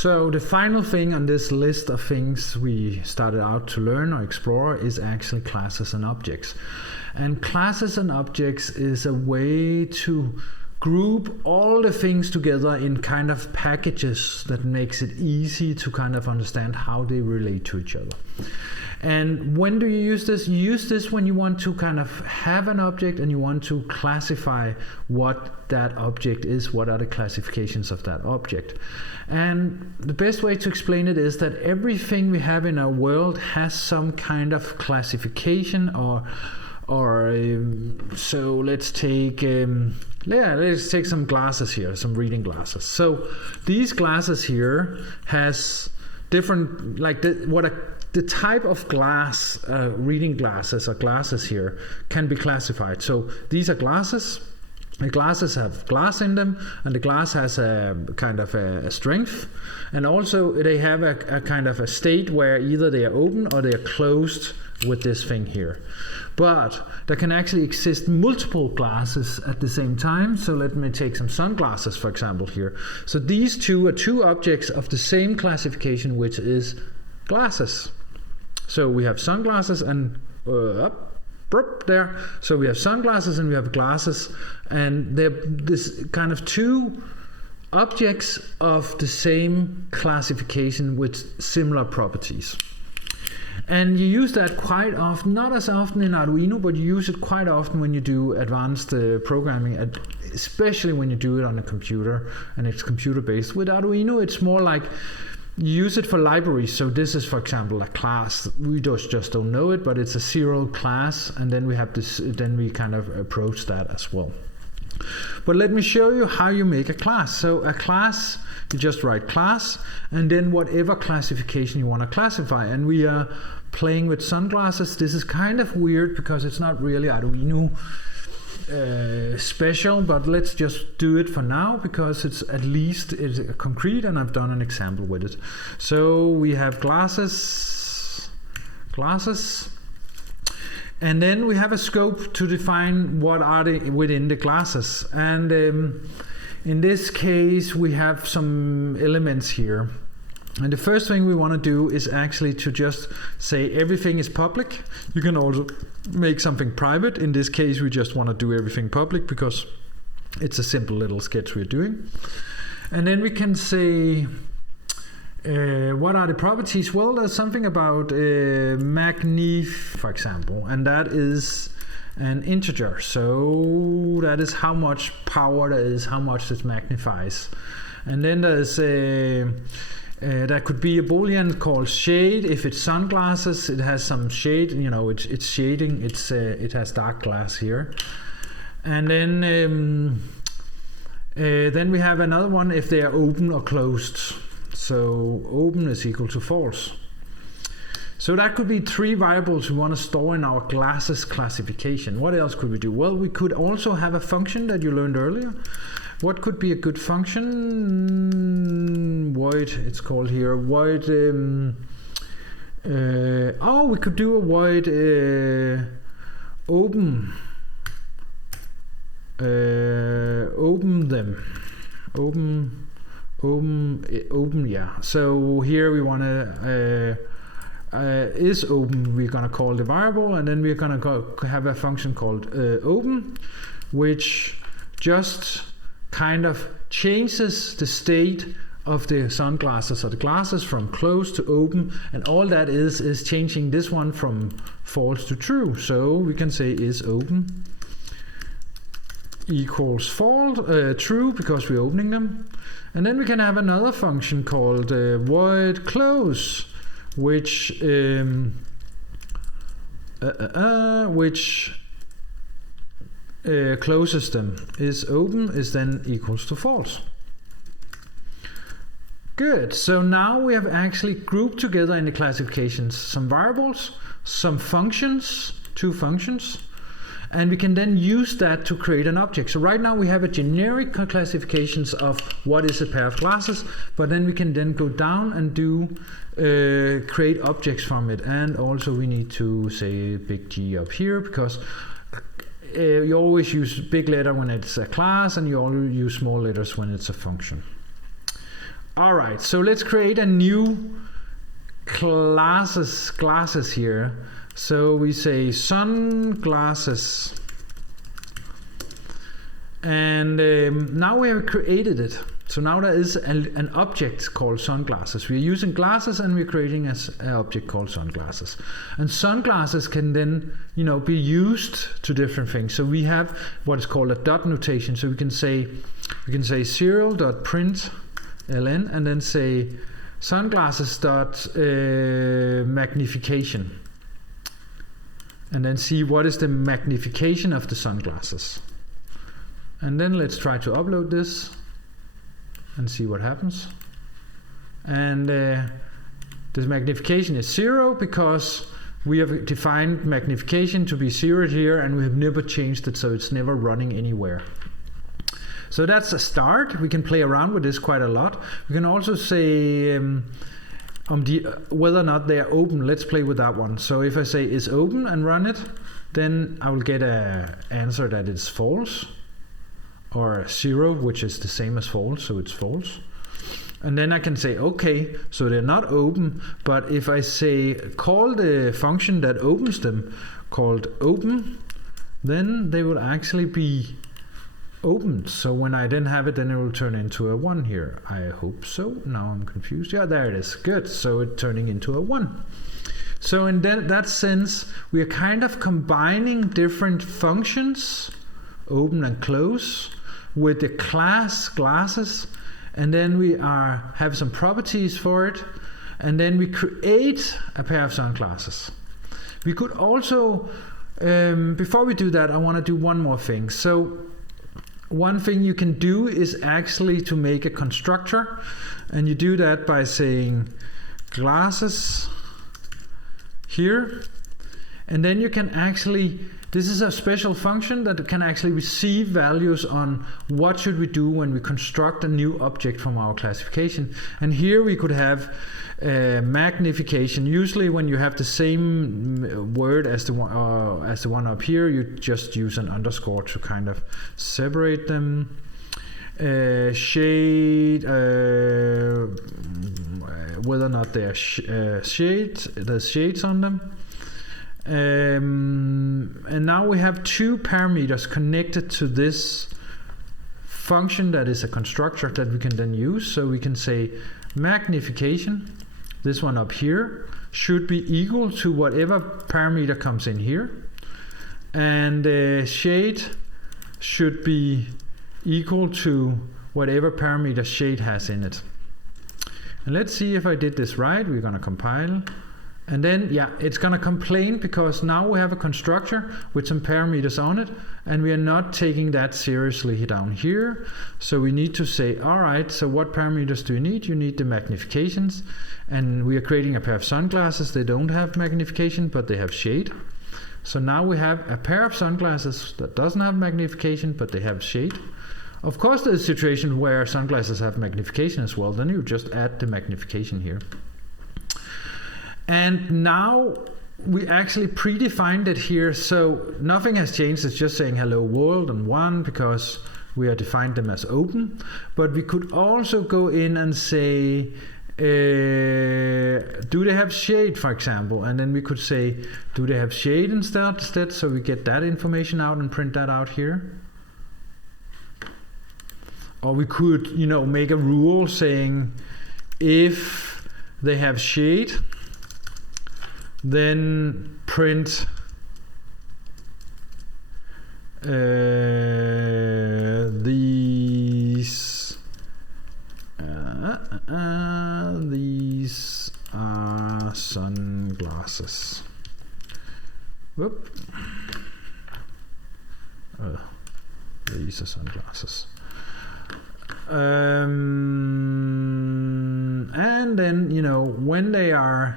So the final thing on this list of things we started out to learn or explore is actually classes and objects. And classes and objects is a way to group all the things together in kind of packages that makes it easy to kind of understand how they relate to each other. And when do you use this? You use this when you want to kind of have an object and you want to classify what that object is, what are the classifications of that object. And the best way to explain it is that everything we have in our world has some kind of classification so let's take some glasses here, some reading glasses. So these glasses here has different, like the type of glass, reading glasses or glasses here can be classified. So these are glasses. The glasses have glass in them, and the glass has a kind of a strength, and also they have a kind of a state where either they are open or they are closed with this thing here. But there can actually exist multiple glasses at the same time. So let me take some sunglasses, for example, here. So these two are two objects of the same classification, which is glasses. So we have sunglasses and there. So we have sunglasses and we have glasses, and they're this kind of two objects of the same classification with similar properties. And you use that quite often, not as often in Arduino, but you use it quite often when you do advanced programming, especially when you do it on a computer and it's computer based. With Arduino, it's more like you use it for libraries. So this is, for example, a class. We just don't know it, but it's a serial class, and then we have this. Then we kind of approach that as well. But let me show you how you make a class. So a class, you just write class, and then whatever classification you want to classify. And we are playing with sunglasses. This is kind of weird because it's not really Arduino special, but let's just do it for now because it's concrete, and I've done an example with it. So we have glasses, and then we have a scope to define what are they within the glasses. And in this case, we have some elements here. And the first thing we want to do is actually to just say everything is public. You can also make something private. In this case, we just want to do everything public because it's a simple little sketch we're doing. And then we can say, what are the properties? Well, there's something about magnif, for example, and that is an integer. So that is how much power there is, how much it magnifies. And then there's that could be a boolean called shade. If it's sunglasses, it has some shade. You know, it's shading. It has dark glass here. And then we have another one if they are open or closed. So open is equal to false. So that could be three variables we want to store in our glasses classification. What else could we do? Well, we could also have a function that you learned earlier. What could be a good function? Void, it's called here. Void. We could do a void open. Open them. Open. Yeah. So here we want to is open. We're gonna call the variable, and then we're gonna have a function called open, which just kind of changes the state of the sunglasses or the glasses from closed to open, and all that is changing this one from false to true. So we can say is open equals false, true, because we're opening them. And then we can have another function called void close, which closes them. Is open is then equals to false. Good. So now we have actually grouped together in the classifications some variables, some functions, two functions, and we can then use that to create an object. So right now we have a generic classifications of what is a pair of glasses, but then we can then go down and do create objects from it. And also we need to say big G up here, because you always use big letter when it's a class, and you always use small letters when it's a function. All right, so let's create a new classes here. So we say sunglasses, and now we have created it. So now there is an object called sunglasses. We're using glasses and we're creating an object called sunglasses. And sunglasses can then, be used to different things. So we have what is called a dot notation. So we can say serial.println and then say sunglasses.magnification. And then see what is the magnification of the sunglasses. And then let's try to upload this and see what happens. And this magnification is 0 because we have defined magnification to be 0 here, and we have never changed it, so it's never running anywhere. So that's a start. We can play around with this quite a lot. We can also say whether or not they are open. Let's play with that one. So if I say is open and run it, then I will get an answer that it's false, or 0, which is the same as false, so it's false. And then I can say okay, so they're not open, but if I say call the function that opens them called open, then they will actually be opened. So when I then have it, then it will turn into a 1 here. I hope so. Now I'm confused. Yeah, there it is. Good. So it's turning into a 1. So in that sense, we are kind of combining different functions, open and close, with the class glasses, and then we have some properties for it, and then we create a pair of sunglasses. We could also, before we do that, I want to do one more thing. So one thing you can do is actually to make a constructor, and you do that by saying glasses here, and then you can actually, this is a special function that can actually receive values on what should we do when we construct a new object from our classification. And here we could have magnification. Usually when you have the same word as the one up here, you just use an underscore to kind of separate them. Shade, whether or not they are shades, there's shades on them. And now we have 2 parameters connected to this function that is a constructor that we can then use. So we can say magnification, this one up here, should be equal to whatever parameter comes in here, and shade should be equal to whatever parameter shade has in it. And let's see if I did this right. We're going to compile. And then, yeah, it's going to complain because now we have a constructor with some parameters on it, and we are not taking that seriously down here. So we need to say, all right, so what parameters do you need? You need the magnifications, and we are creating a pair of sunglasses. They don't have magnification, but they have shade. So now we have a pair of sunglasses that doesn't have magnification, but they have shade. Of course, there's a situation where sunglasses have magnification as well. Then you just add the magnification here. And now we actually predefined it here, so nothing has changed. It's just saying hello world and 1 because we have defined them as open. But we could also go in and say, do they have shade, for example? And then we could say, do they have shade instead? So we get that information out and print that out here. Or we could, make a rule saying if they have shade, then print these are sunglasses. Whoop. These are sunglasses. And then when they are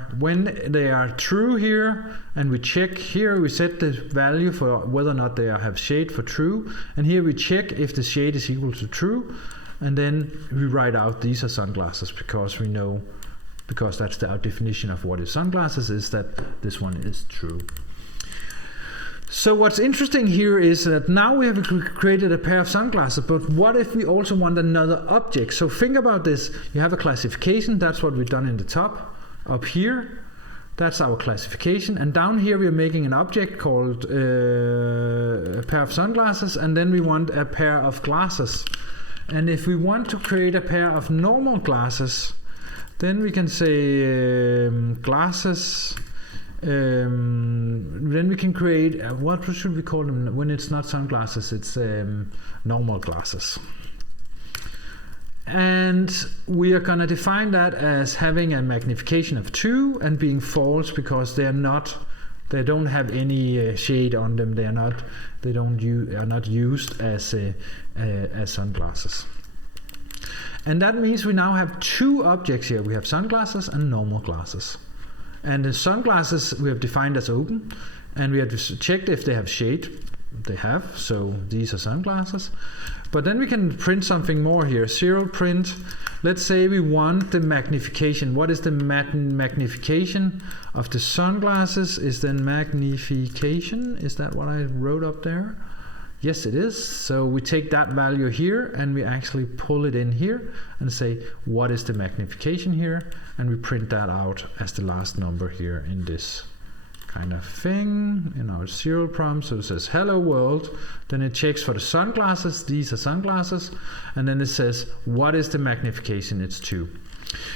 true here, and we check here, we set the value for whether or not they have shade for true, and here we check if the shade is equal to true, and then we write out these are sunglasses because we know, because that's our definition of what is sunglasses, is that this one is true. So what's interesting here is that now we have created a pair of sunglasses, but what if we also want another object? So think about this. You have a classification. That's what we've done in the top. Up here, that's our classification. And down here we are making an object called a pair of sunglasses, and then we want a pair of glasses. And if we want to create a pair of normal glasses, then we can say glasses. Then we can create, what should we call them when it's not sunglasses? It's normal glasses. And we are going to define that as having a magnification of 2 and being false because they don't have any shade on them. They are not used as sunglasses. And that means we now have 2 objects here. We have sunglasses and normal glasses. And the sunglasses we have defined as open, and we have checked if they have shade. They have, so these are sunglasses. But then we can print something more here. Serial print. Let's say we want the magnification. What is the magnification of the sunglasses? Is then magnification? Is that what I wrote up there? Yes, it is. So we take that value here and we actually pull it in here and say, what is the magnification here? And we print that out as the last number here in this kind of thing in our serial prompt. So it says hello world, then it checks for the sunglasses. These are sunglasses. And then it says, what is the magnification? It's 2.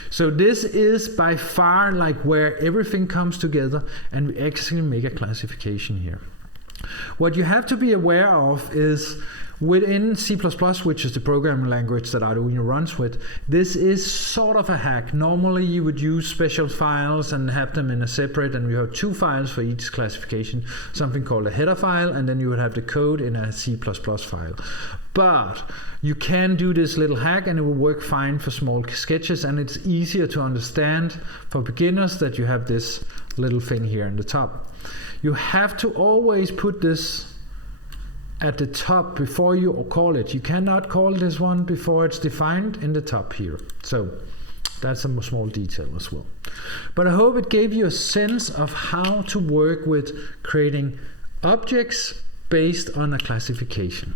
So this is by far like where everything comes together and we actually make a classification here. What you have to be aware of is within C++, which is the programming language that Arduino runs with, this is sort of a hack. Normally you would use special files and have them in a separate, and you have 2 files for each classification, something called a header file, and then you would have the code in a C++ file. But you can do this little hack and it will work fine for small sketches, and it's easier to understand for beginners that you have this little thing here in the top. You have to always put this at the top before you call it. You cannot call this one before it's defined in the top here. So that's a small detail as well. But I hope it gave you a sense of how to work with creating objects based on a classification.